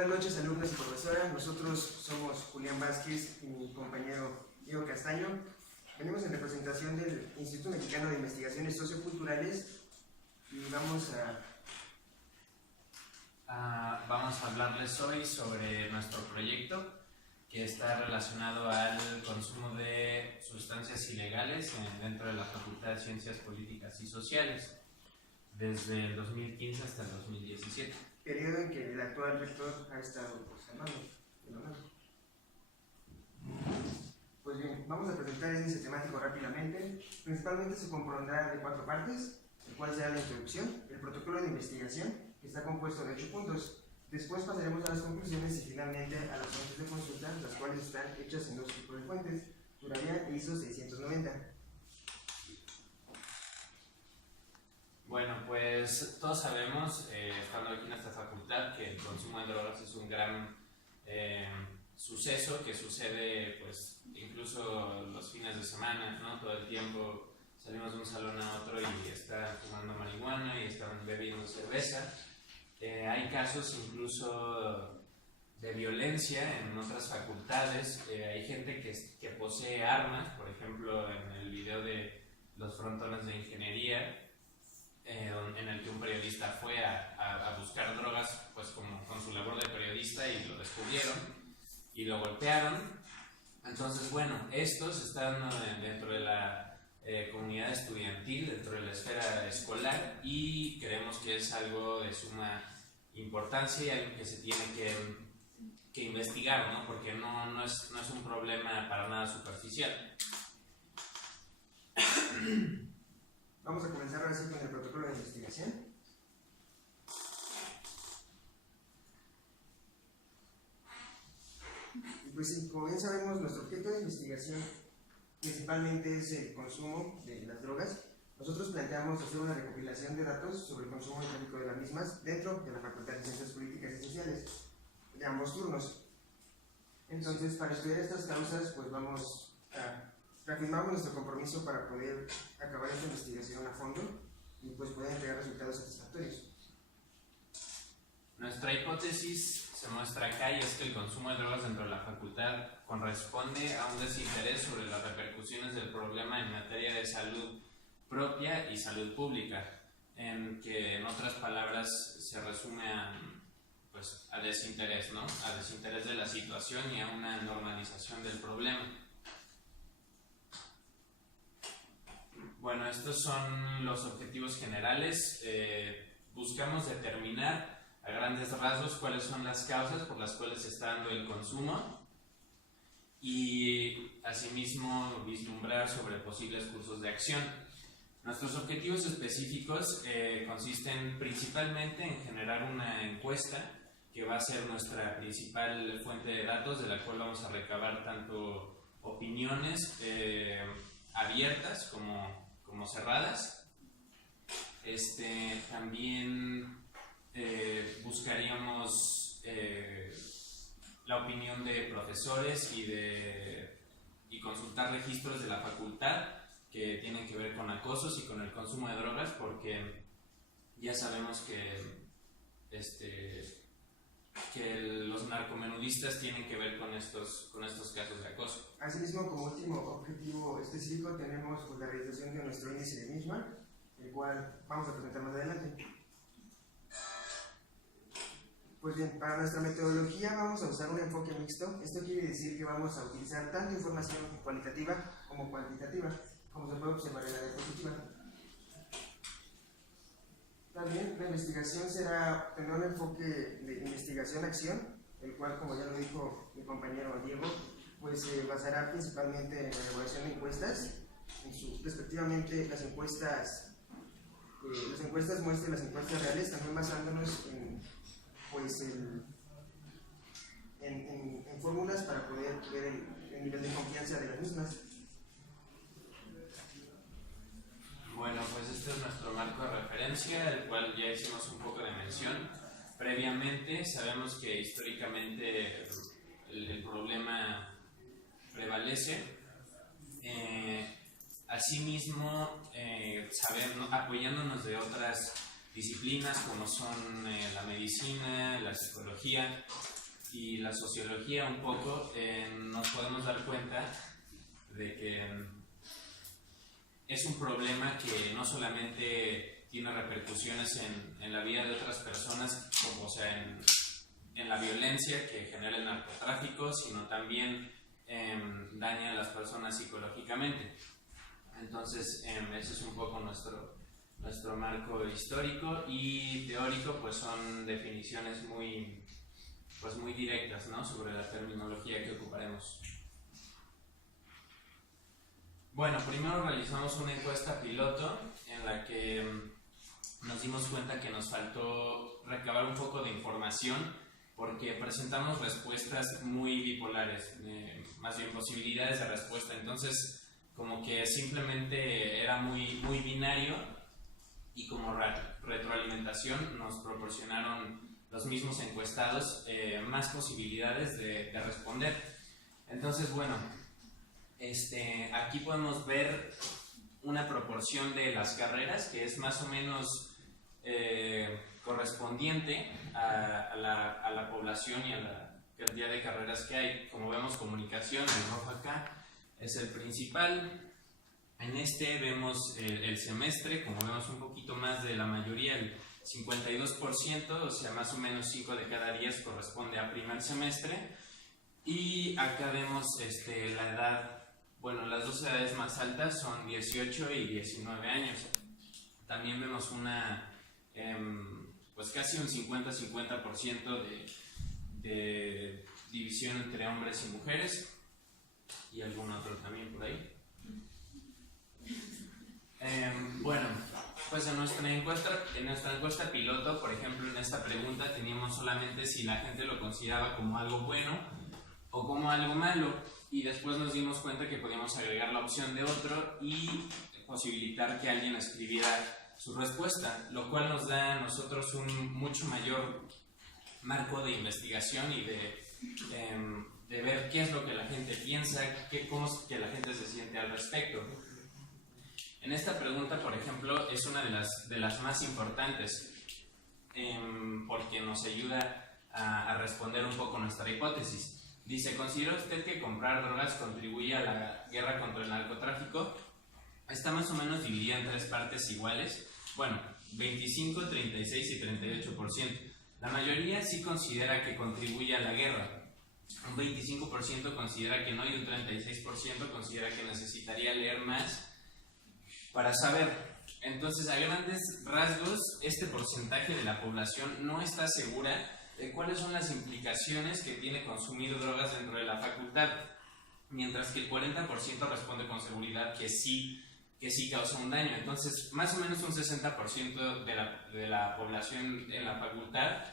Buenas noches, alumnos y profesora. Nosotros somos Julián Vázquez y mi compañero Diego Castaño. Venimos en representación del Instituto Mexicano de Investigaciones Socioculturales y vamos a hablarles hoy sobre nuestro proyecto que está relacionado al consumo de sustancias ilegales dentro de la Facultad de Ciencias Políticas y Sociales desde el 2015 hasta el 2017. Periodo en que el actual rector ha estado de la mano. Pues bien, vamos a presentar el índice temático rápidamente. Principalmente se compondrá de 4 partes, el cual será la introducción, el protocolo de investigación, que está compuesto de 8 puntos. Después pasaremos a las conclusiones y finalmente a las fuentes de consulta, las cuales están hechas en 2 tipos de fuentes, Turalia e ISO 690. Bueno, pues todos sabemos, estando aquí en esta facultad, que el consumo de drogas es un gran suceso que sucede pues incluso los fines de semana, ¿no? Todo el tiempo salimos de un salón a otro y están fumando marihuana y están bebiendo cerveza. Hay casos incluso de violencia en otras facultades. Hay gente que posee armas, por ejemplo en el video de los frontones de ingeniería, en el que un periodista fue a buscar drogas pues como con su labor de periodista y lo descubrieron y lo golpearon. Entonces bueno, estos están dentro de la comunidad estudiantil, dentro de la esfera escolar, y creemos que es algo de suma importancia y algo que se tiene que investigar, ¿no? Porque no es un problema para nada superficial. Vamos a comenzar ahora sí con el protocolo de investigación. Y pues sí, como bien sabemos, nuestro objeto de investigación principalmente es el consumo de las drogas. Nosotros planteamos hacer una recopilación de datos sobre el consumo y tráfico de las mismas dentro de la Facultad de Ciencias Políticas y Sociales, de ambos turnos. Entonces, para estudiar estas causas, pues vamos a reafirmamos nuestro compromiso para poder acabar esta investigación a fondo y pues poder entregar resultados satisfactorios. Nuestra hipótesis se muestra acá, y es que el consumo de drogas dentro de la facultad corresponde a un desinterés sobre las repercusiones del problema en materia de salud propia y salud pública, en que en otras palabras se resume a desinterés, ¿no? A desinterés de la situación y a una normalización del problema. Bueno, estos son los objetivos generales. Buscamos determinar a grandes rasgos cuáles son las causas por las cuales se está dando el consumo y asimismo vislumbrar sobre posibles cursos de acción. Nuestros objetivos específicos consisten principalmente en generar una encuesta que va a ser nuestra principal fuente de datos, de la cual vamos a recabar tanto opiniones abiertas como cerradas. También buscaríamos la opinión de profesores y consultar registros de la facultad que tienen que ver con acosos y con el consumo de drogas, porque ya sabemos que los narcomenudistas tienen que ver con estos casos de acoso. Asimismo, como último objetivo específico tenemos pues, la realización de nuestro índice de misma, el cual vamos a presentar más adelante. Pues bien, para nuestra metodología vamos a usar un enfoque mixto. Esto quiere decir que vamos a utilizar tanto información cualitativa como cuantitativa, como se puede observar en la diapositiva. También la investigación tendrá un enfoque de investigación-acción, el cual, como ya lo dijo mi compañero Diego, pues se basará principalmente en la elaboración de encuestas, respectivamente las encuestas muestran las encuestas reales, también basándonos en fórmulas para poder ver el nivel de confianza de las mismas. Bueno, pues este es nuestro marco de referencia, el cual ya hicimos un poco de mención previamente. Sabemos que históricamente el problema prevalece. Asimismo, apoyándonos de otras disciplinas como son la medicina, la psicología y la sociología un poco, nos podemos dar cuenta de que es un problema que no solamente tiene repercusiones en la vida de otras personas, como, o sea, en la violencia que genera el narcotráfico, sino también daña a las personas psicológicamente. Entonces, ese es un poco nuestro marco histórico, y teórico pues son definiciones muy directas, ¿no?, sobre la terminología que ocuparemos. Bueno, primero realizamos una encuesta piloto en la que nos dimos cuenta que nos faltó recabar un poco de información, porque presentamos respuestas muy bipolares, más bien posibilidades de respuesta. Entonces, como que simplemente era muy binario, y como retroalimentación nos proporcionaron los mismos encuestados más posibilidades de responder. Entonces, bueno, aquí podemos ver una proporción de las carreras que es más o menos correspondiente a la población y a la cantidad de carreras que hay. Como vemos, comunicación, el rojo acá, es el principal. En vemos el semestre, como vemos un poquito más de la mayoría, el 52%, o sea, más o menos 5 de cada 10 corresponde a primer semestre. Y acá vemos la edad, bueno, las dos edades más altas son 18 y 19 años. También vemos pues casi un 50-50% de división entre hombres y mujeres, y algún otro también por ahí. Bueno, pues en nuestra encuesta piloto, por ejemplo, en esta pregunta teníamos solamente si la gente lo consideraba como algo bueno o como algo malo, y después nos dimos cuenta que podíamos agregar la opción de otro y posibilitar que alguien escribiera su respuesta, lo cual nos da a nosotros un mucho mayor marco de investigación y de ver qué es lo que la gente piensa, cómo es que la gente se siente al respecto. En esta pregunta, por ejemplo, es una de las más importantes, porque nos ayuda a responder un poco nuestra hipótesis. Dice: ¿considera usted que comprar drogas contribuye a la guerra contra el narcotráfico? Está más o menos dividida en tres partes iguales. Bueno, 25, 36 y 38%. La mayoría sí considera que contribuye a la guerra. Un 25% considera que no, y un 36% considera que necesitaría leer más para saber. Entonces, a grandes rasgos, este porcentaje de la población no está segura de cuáles son las implicaciones que tiene consumir drogas dentro de la facultad, mientras que el 40% responde con seguridad que sí causa un daño. Entonces, más o menos un 60% de la población en la facultad,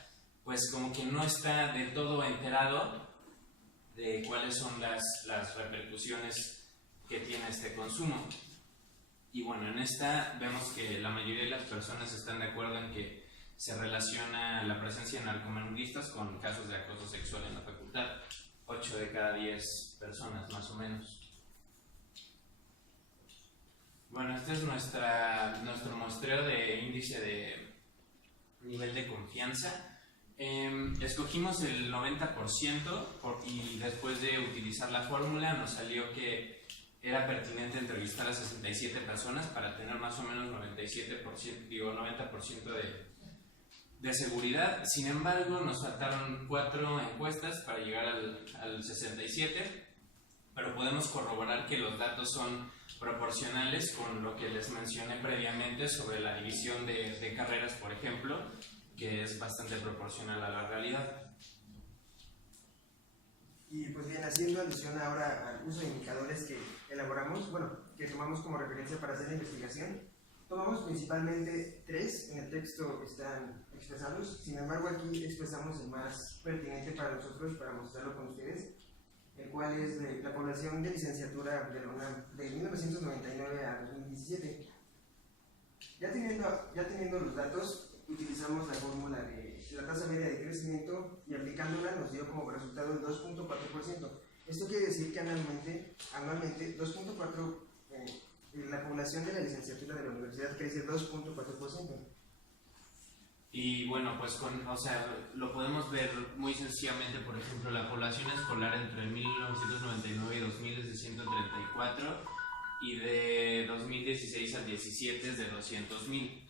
pues como que no está del todo enterado de cuáles son las repercusiones que tiene este consumo. Y bueno, en esta vemos que la mayoría de las personas están de acuerdo en que se relaciona la presencia de narcomenudistas con casos de acoso sexual en la facultad. 8 de cada 10 personas, más o menos. Bueno, este es nuestro muestreo de índice de nivel de confianza. Escogimos el 90% y después de utilizar la fórmula nos salió que era pertinente entrevistar a 67 personas para tener más o menos 90% de seguridad. Sin embargo, nos faltaron 4 encuestas para llegar al 67, pero podemos corroborar que los datos son proporcionales con lo que les mencioné previamente sobre la división de carreras, por ejemplo, que es bastante proporcional a la realidad. Y pues bien, haciendo alusión ahora al uso de indicadores que elaboramos, que tomamos como referencia para hacer la investigación, tomamos principalmente 3, en el texto están expresados. Sin embargo, aquí expresamos el más pertinente para nosotros, para mostrarlo con ustedes, el cual es de la población de licenciatura de la UNAM de 1999 a 2017. Ya teniendo los datos, utilizamos la fórmula de la tasa media de crecimiento, y aplicándola nos dio como resultado el 2.4%. Esto quiere decir que anualmente 2.4%, la población de la licenciatura de la universidad crece 2.4%. Y bueno, pues lo podemos ver muy sencillamente. Por ejemplo, la población escolar entre 1999 y 2000 es de 134 y de 2016 al 17 es de 200,000.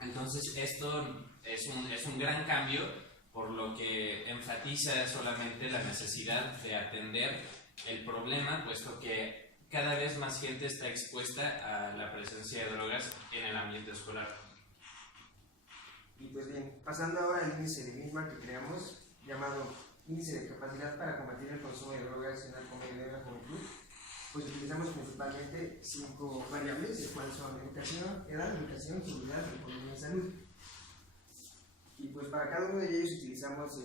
Entonces esto es un gran cambio, por lo que enfatiza solamente la necesidad de atender el problema, puesto que cada vez más gente está expuesta a la presencia de drogas en el ambiente escolar. Y pues bien, pasando ahora al índice de misma que creamos, llamado Índice de Capacidad para Combatir el Consumo de Drogas en la Comunidad de la Juventud, pues utilizamos principalmente 5 variables, las cuales son educación, edad, educación, seguridad, economía y salud. Y pues para cada uno de ellos utilizamos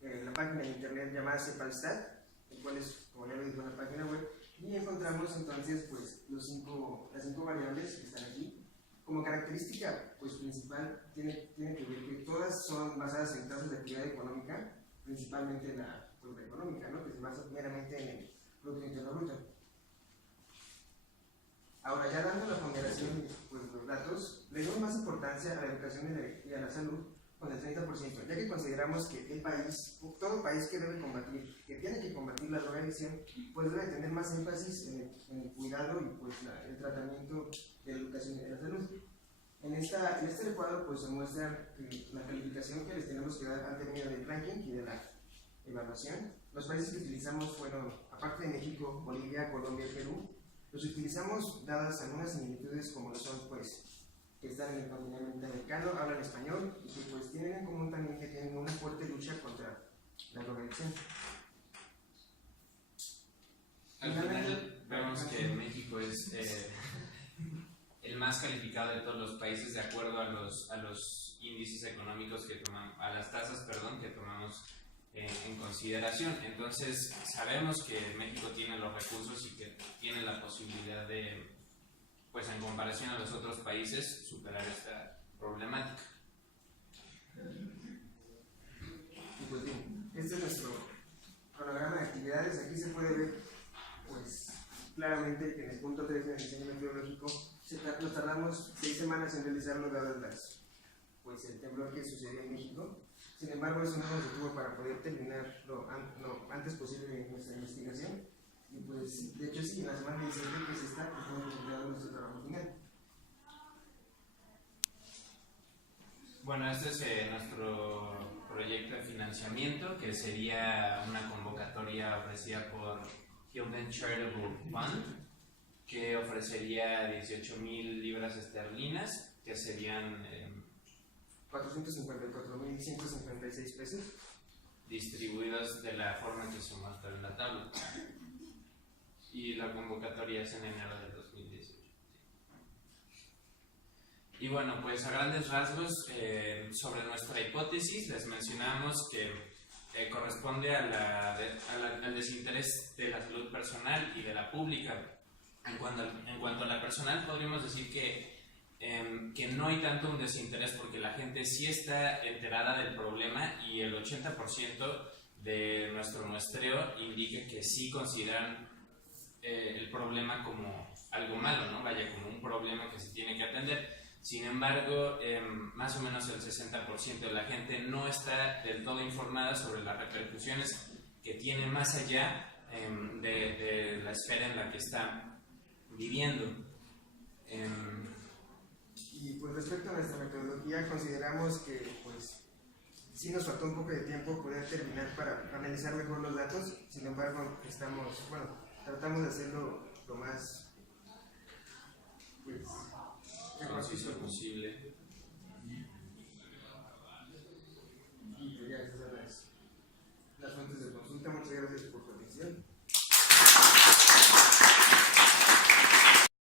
la página de internet llamada CEPALSTAT, el cual es, como ya lo dijo, una página web, y encontramos entonces pues las 5 variables que están aquí. Como característica pues, principal tiene que ver que todas son basadas en tasas de actividad económica, principalmente la económica, ¿no? Que se basa meramente en el Producto Interno Bruto. Ahora, ya dando la ponderación pues, los datos, le damos más importancia a la educación y a la salud con el 30%, ya que consideramos que todo país que debe combatir, que tiene que combatir la drogadicción, pues debe tener más énfasis en el cuidado y pues el tratamiento de la educación y de la salud. En este recuadro pues se muestra la calificación que les tenemos que dar al término del ranking y de la evaluación. Los países que utilizamos fueron, aparte de México, Bolivia, Colombia y Perú, los utilizamos dadas algunas similitudes como lo son pues que están en el continente americano, hablan español y que pues tienen en común también que tienen una fuerte lucha contra la drogadicción. Al final vemos que México es el más calificado de todos los países de acuerdo a los índices económicos que tomamos, a las tasas, que tomamos en consideración. Entonces sabemos que México tiene los recursos y que tiene la posibilidad de, pues en comparación a los otros países, superar esta problemática. Y pues bien, este es nuestro cronograma de actividades. Aquí se puede ver pues claramente que en el punto 3 del diseño metodológico nos tardamos 6 semanas en realizarlo dadas pues el temblor que sucedió en México. Sin embargo, eso no nos detuvo para poder terminar lo antes posible nuestra investigación. Y pues, de hecho, sí, en la semana 17 que se está, pues hemos completado nuestro trabajo final. Bueno, este es nuestro proyecto de financiamiento, que sería una convocatoria ofrecida por Hilden Charitable Fund, que ofrecería 18,000 libras esterlinas, que serían 454,156 pesos, distribuidos de la forma que se muestra en la tabla. Y la convocatoria es en enero del 2018. Y bueno, pues a grandes rasgos, sobre nuestra hipótesis, les mencionamos que corresponde al desinterés de la salud personal y de la pública. En cuanto a la personal, podríamos decir que no hay tanto un desinterés, porque la gente sí está enterada del problema y el 80% de nuestro muestreo indica que sí consideran el problema como algo malo, ¿no? Vaya, como un problema que se tiene que atender. Sin embargo, más o menos el 60% de la gente no está del todo informada sobre las repercusiones que tiene más allá de la esfera en la que está viviendo. Y pues respecto a nuestra metodología, consideramos que pues sí nos faltó un poco de tiempo poder terminar para analizar mejor los datos. Sin embargo, tratamos de hacerlo lo más conciso posible.